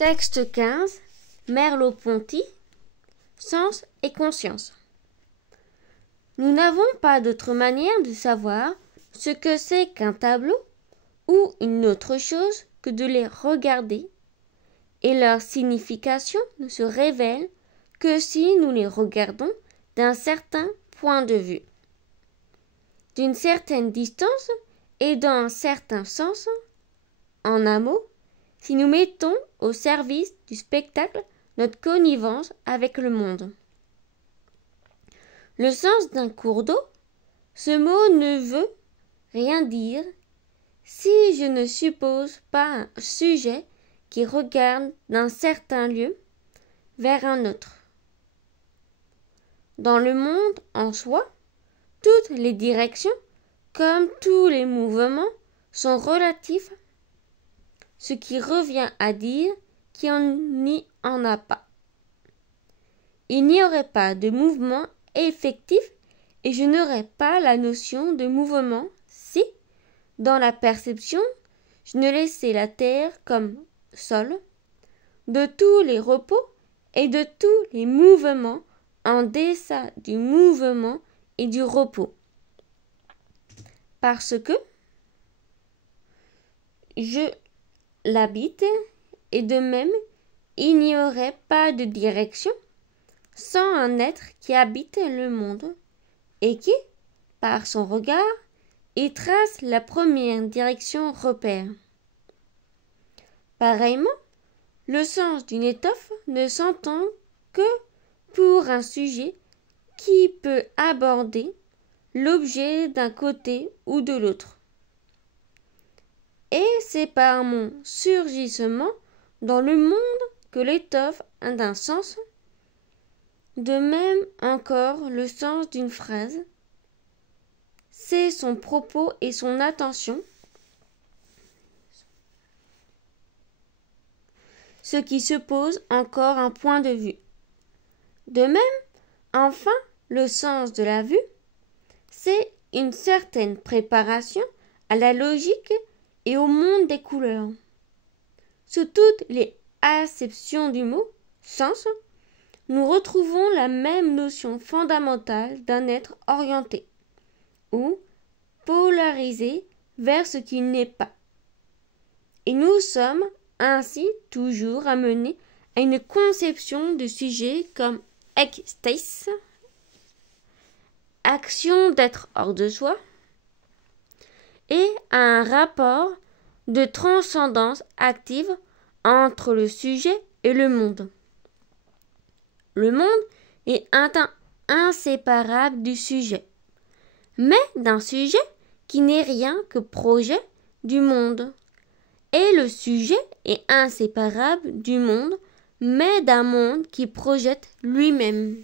Texte 15, Merleau-Ponty, Sens et conscience. Nous n'avons pas d'autre manière de savoir ce que c'est qu'un tableau ou une autre chose que de les regarder, et leur signification ne se révèle que si nous les regardons d'un certain point de vue, d'une certaine distance et dans un certain sens. En un mot, si nous mettons au service du spectacle notre connivence avec le monde. Le sens d'un cours d'eau, ce mot ne veut rien dire si je ne suppose pas un sujet qui regarde d'un certain lieu vers un autre. Dans le monde en soi, toutes les directions, comme tous les mouvements, sont relatifs, ce qui revient à dire qu'il n'y en a pas. Il n'y aurait pas de mouvement effectif et je n'aurais pas la notion de mouvement si, dans la perception, je ne laissais la terre comme sol, de tous les repos et de tous les mouvements en deçà du mouvement et du repos. Parce que je l'habite et de même, il n'y aurait pas de direction sans un être qui habite le monde et qui, par son regard, y trace la première direction repère. Pareillement, le sens d'une étoffe ne s'entend que pour un sujet qui peut aborder l'objet d'un côté ou de l'autre. Et c'est par mon surgissement dans le monde que l'étoffe a un sens. De même encore le sens d'une phrase, c'est son propos et son attention, ce qui se pose encore un point de vue. De même, enfin, le sens de la vue, c'est une certaine préparation à la logique et au monde des couleurs. Sous toutes les acceptions du mot sens, nous retrouvons la même notion fondamentale d'un être orienté ou polarisé vers ce qui n'est pas. Et nous sommes ainsi toujours amenés à une conception du sujet comme ekstase, action d'être hors de soi, et à un rapport de transcendance active entre le sujet et le monde. Le monde est inséparable du sujet, mais d'un sujet qui n'est rien que projet du monde. Et le sujet est inséparable du monde, mais d'un monde qui projette lui-même.